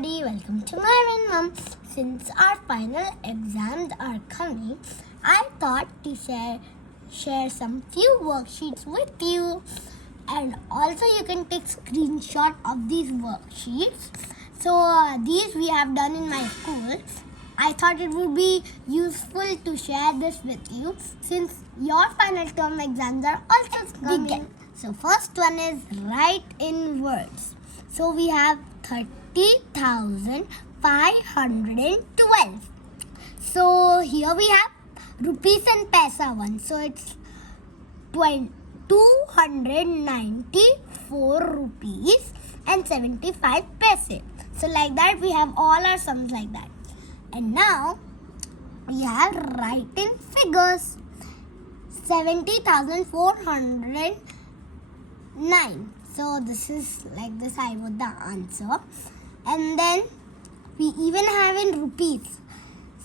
everybody, welcome to Maira and Mom. Since our final exams are coming, I thought to share some few worksheets with you, and also you can take screenshot of these worksheets. So these we have done in my school. I thought it would be useful to share this with you since your final term exams are also coming. So first one is write in words. So we have 30,512. So here we have rupees and paisa one. So it's 294 rupees and 75 paise. So like that we have all our sums like that. And now we have write in figures. 70,409. So this is like this, I wrote the answer. And then we even have in rupees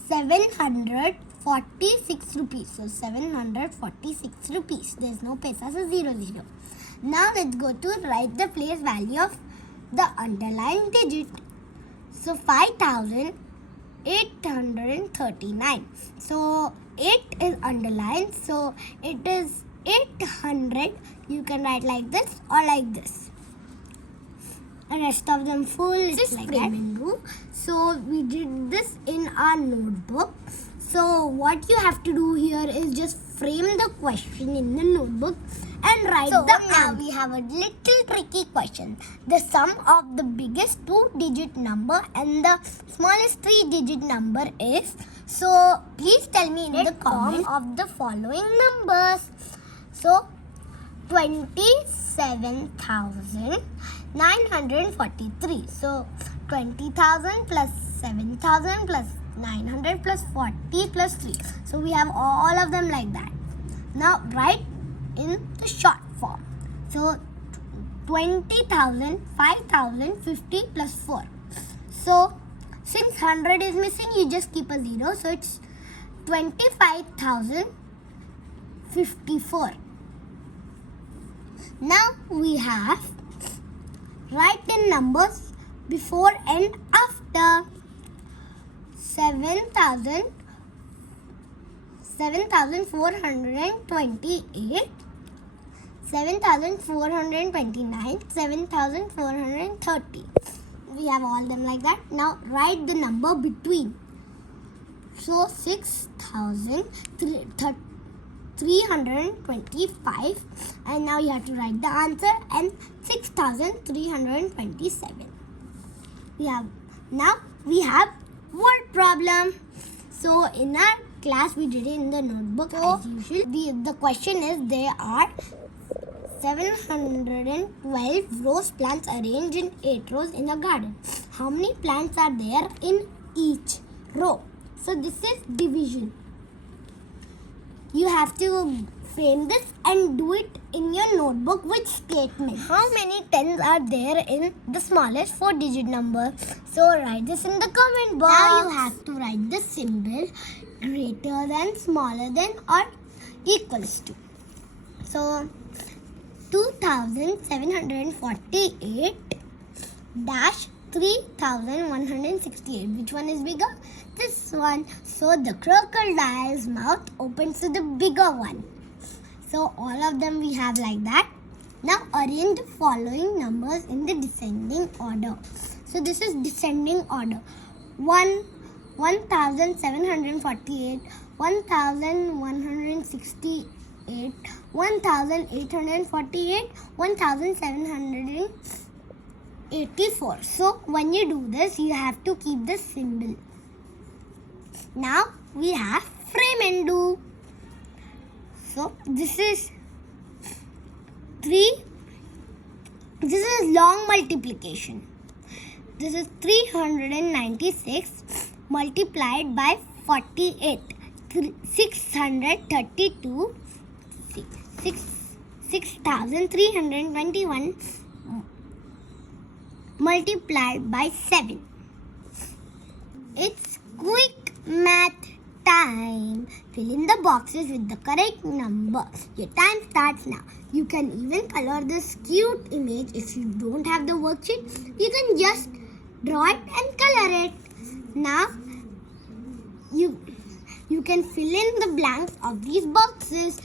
746 rupees. So 746 rupees. There's no paisa, so 0. Now let's go to write the place value of the underlined digit. So 5,839. So 8 is underlined, so it is 800. You can write like this or like this. The rest of them full is like that. So we did this in our notebook. So what you have to do here is just frame the question in the notebook and write the answer. Now we have a little tricky question. The sum of the biggest 2-digit number and the smallest 3-digit number is. So please tell me in the comment of the following numbers. So 27,943. So 20,000 plus 7,000 plus 900 plus 40 plus 3. So we have all of them like that. Now write in the short form. So 20,000, 5,000, 50 plus 4. So since 100 is missing, you just keep a 0. So it's 25,054. Now we have write in numbers before and after. 7,428, 7,429, 7,430. We have all them like that. Now write the number between. So 6,325, and now you have to write the answer, and 6,327. We have word problem. So in our class we did it in the notebook as usual. The question is, there are 712 rose plants arranged in 8 rows in a garden. How many plants are there in each row? So this is division. You have to frame this and do it in your notebook with statement. How many tens are there in the smallest 4-digit number? So write this in the comment box. Now you have to write the symbol greater than, smaller than, or equals to. So 2,748 dash 3,168. Which one is bigger? This one. So the crocodile's mouth opens to the bigger one. So all of them we have like that. Now arrange the following numbers in the descending order. So this is descending order. 1,748, 1,168, 1,848, 1,784. So when you do this, you have to keep the symbol. Now we have frame and do. So this is long multiplication. This is 396 multiplied by 48. 632, 6,321 multiplied by 7. It's quick math time. Fill in the boxes with the correct number. Your time starts now. You can even color this cute image. If you don't have the worksheet, you can just draw it and color it. Now you can fill in the blanks of these boxes.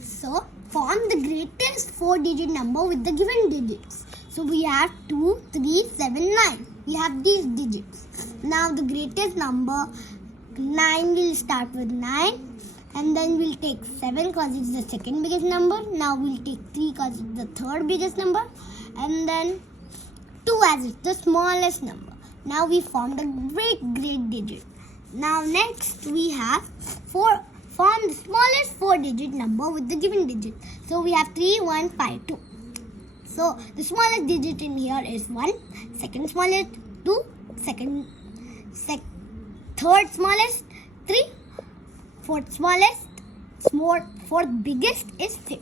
So form the greatest 4-digit number with the given digits. So we have 2, 3, 7, 9. We have these digits. Now the greatest number 9 will start with 9. And then we'll take 7 because it's the second biggest number. Now we'll take 3 because it's the third biggest number. And then 2 as it's the smallest number. Now we formed a great digit. Now next we have form the smallest 4-digit number with the given digit. So we have 3, 1, 5, 2. So the smallest digit in here is 1, second smallest 2, third smallest 3, fourth smallest, fourth biggest is 5.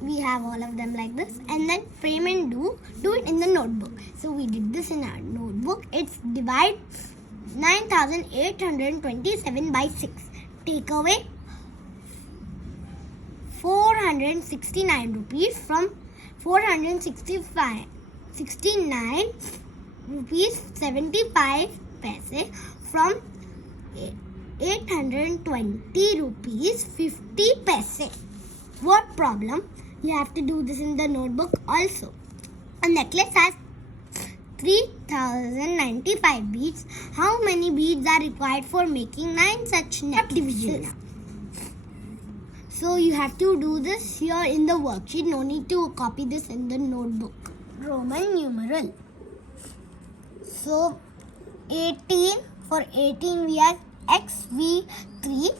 We have all of them like this, and then frame and do it in the notebook. So we did this in our notebook. It's divide 9,827 by 6. Take away 469 rupees from 469 rupees 75 paise from 820 rupees 50 paise. What problem? You have to do this in the notebook also. A necklace has 3095 beads. How many beads are required for making 9 such necklaces? So you have to do this here in the worksheet. No need to copy this in the notebook. Roman numeral. So 18, for 18 we have XV3.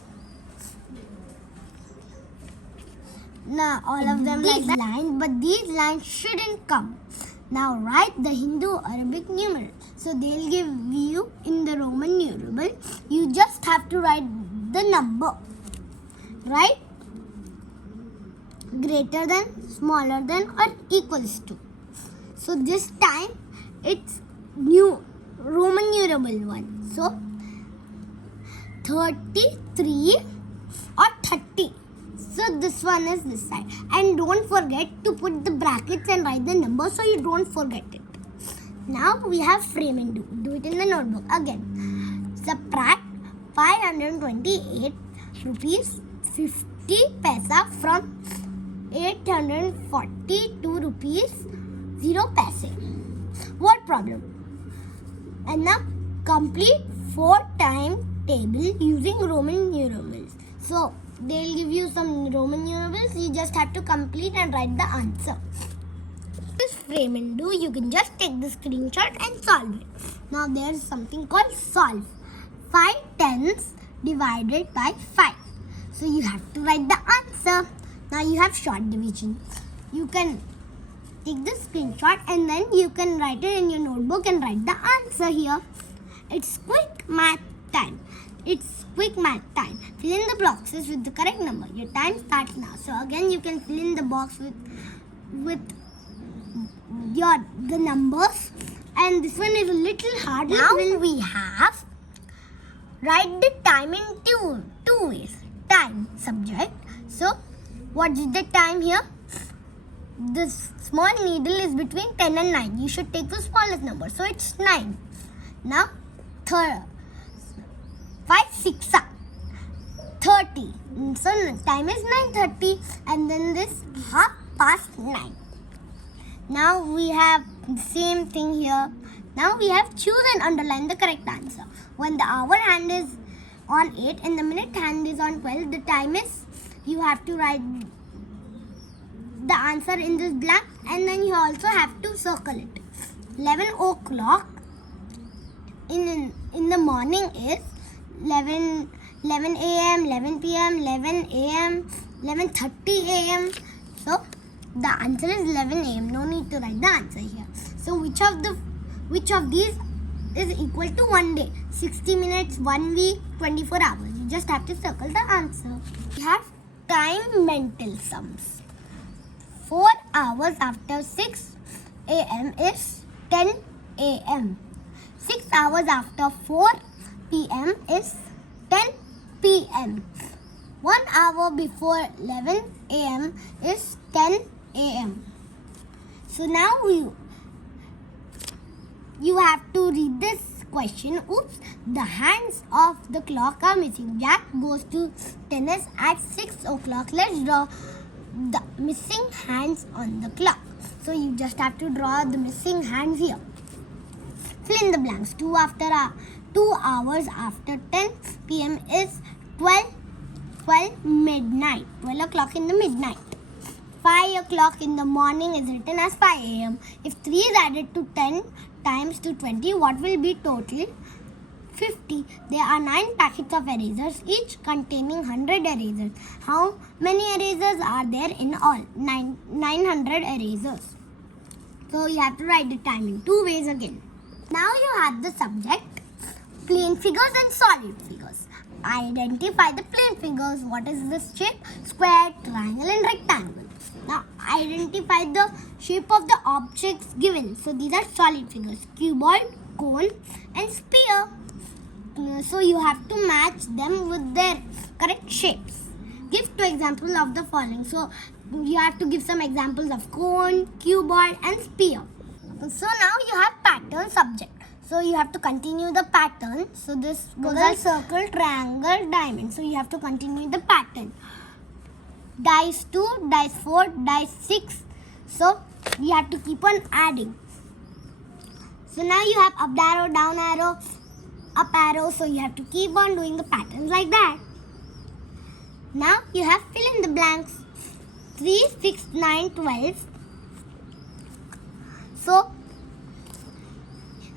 Now all of them like lines, but these lines shouldn't come. Now write the Hindu-Arabic numeral. So they'll give you in the Roman numeral. You just have to write the number. Right? Greater than, smaller than, or equals to. So this time it's Roman numeral one. So 33 or 30. So this one is this side. And don't forget to put the brackets and write the number so you don't forget it. Now we have frame and do. Do it in the notebook again. Subtract 528 rupees 50 paisa from 842 rupees 0 paise. What problem? And now complete 4 timetable using Roman numerals. So they'll give you some Roman numerals. You just have to complete and write the answer. This frame and do, you can just take the screenshot and solve it. Now there's something called solve. 5 tenths divided by 5. So you have to write the answer. Now you have short division. You can take the screenshot and then you can write it in your notebook and write the answer here. It's quick math time. Fill in the boxes with the correct number. Your time starts now. So again, you can fill in the box with the numbers. And this one is a little hard. Now we have write the time in two ways. Time, subject. So what is the time here? This small needle is between 10 and 9. You should take the smallest number. So it's 9. Now 5, 6, 30. So time is 9:30 and then this 9:30. Now we have the same thing here. Now we have choose and underline the correct answer. When the hour hand is on 8 and the minute hand is on 12, the time is, you have to write the answer in this blank and then you also have to circle it. 11 o'clock in the morning is 11 a.m., 11 p.m., 11 a.m., 11:30 a.m. So the answer is 11 a.m. No need to write the answer here. So which of these is equal to 1 day? 60 minutes, 1 week, 24 hours. You just have to circle the answer. We have time mental sums. 4 hours after 6 a.m. is 10 a.m. 6 hours after 4 p.m. is 10 p.m. 1 hour before 11 a.m. is 10 a.m. So now you have to read this question. Oops, the hands of the clock are missing. Jack goes to tennis at 6 o'clock. Let's draw the missing hands on the clock. So you just have to draw the missing hands here. Fill in the blanks. 2 hours after 10 p.m. is 12 midnight. 12 o'clock in the midnight. 5 o'clock in the morning is written as 5 a.m. If 3 is added to 10 times to 20, what will be total? 50. There are 9 packets of erasers, each containing 100 erasers. How many erasers are there in all? 900 erasers. So you have to write the time in 2 ways again. Now you have the subject, plane figures and solid figures. Identify the plane figures. What is this shape? Square, triangle and rectangle. Now identify the shape of the objects given. So these are solid figures: cuboid, cone and sphere. So you have to match them with their correct shapes. Give 2 examples of the following. So you have to give some examples of cone, cuboid and sphere. So now you have pattern subject. So you have to continue the pattern. So this goes as circle, triangle, diamond. So you have to continue the pattern. Dice 2, dice 4, dice 6. So you have to keep on adding. So now you have up arrow, down arrow, up arrow. So you have to keep on doing the patterns like that. Now you have fill in the blanks. 3, 6, 9, 12.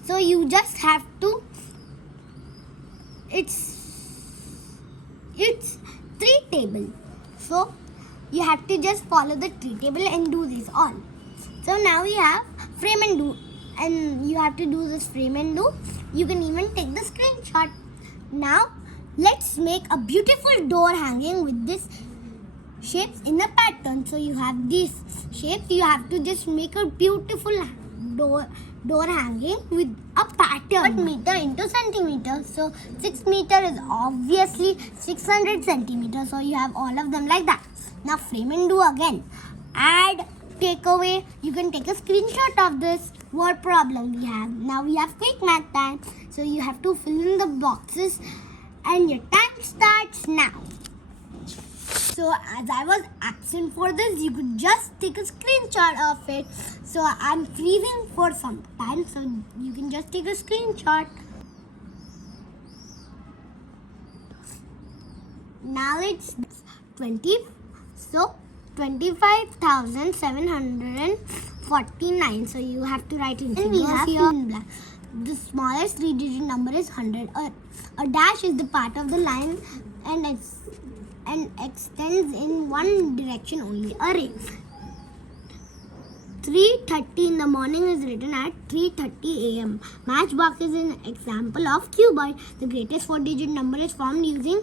So you just have to, it's 3 table. So you have to just follow the 3 table and do this all. So now you have frame and do, and you have to do this frame and do. You can even take the screenshot. Now let's make a beautiful door hanging with this shapes in the pattern. So you have these shapes. You have to just make a beautiful door hanging with a pattern. But meter into centimeter. So 6 meter is obviously 600 centimeters. So you have all of them like that. Now frame and do again. Add, take away. You can take a screenshot of this word problem we have. Now we have quick math time. So you have to fill in the boxes and your time starts now. So as I was absent for this, you could just take a screenshot of it. So I'm freezing for some time, so you can just take a screenshot. Now it's 20. So 25,749. So you have to write in figures here in black. The smallest 3-digit number is 100. A dash is the part of the line and extends in one direction only. Array. 3:30 in the morning is written at 3:30 a.m. Matchbox is an example of cuboid. The greatest 4-digit number is formed using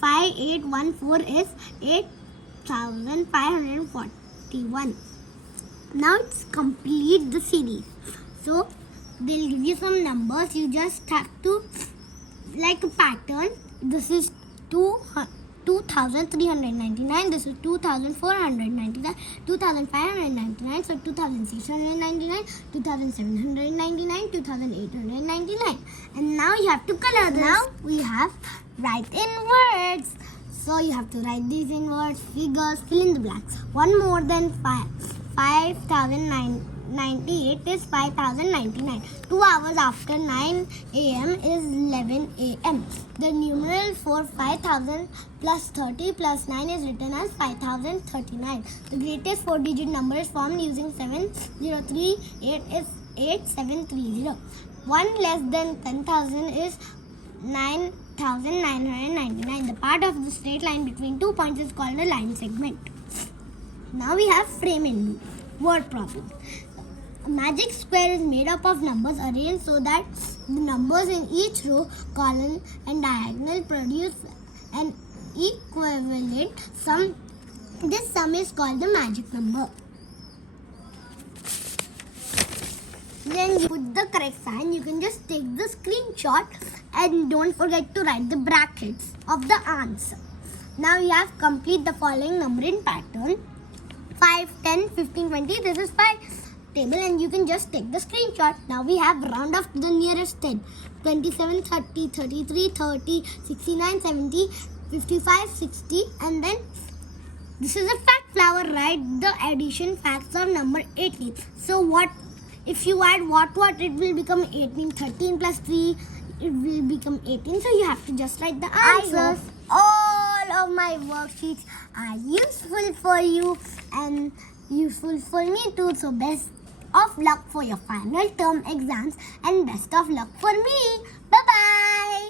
5814 is 8,541. Now it's complete the series. So they'll give you some numbers. You just have to, like a pattern. This is 2,399. This is 2,499, 2,599. So 2,699, 2,799, 2,899. And now you have to color this. Now we have write in words. So you have to write these in words, figures, fill in the blanks. One more than 5,098 is 5,099. 2 hours after 9 a.m. is 11 a.m. The numeral for 5,000 plus 30 plus 9 is written as 5,039. The greatest 4-digit number is formed using 7038 is 8730. 1 less than 10,000 is 9,999. The part of the straight line between 2 points is called a line segment. Now we have frame and word problem. A magic square is made up of numbers arranged so that the numbers in each row, column and diagonal produce an equivalent sum. This sum is called the magic number. Then you put the correct sign. You can just take the screenshot and don't forget to write the brackets of the answer. Now you have complete the following number in pattern. 5, 10, 15, 20. This is 5 table and you can just take the screenshot. Now we have round off to the nearest 10. 27, 30, 33, 30, 69, 70, 55, 60 and then this is a fact flower. Write the addition facts of number 18. So what if you add what it will become 18. 13 plus 3 it will become 18. So you have to just write the answers. All of my worksheets are useful for you and useful for me too. So best of luck for your final term exams and best of luck for me. Bye bye.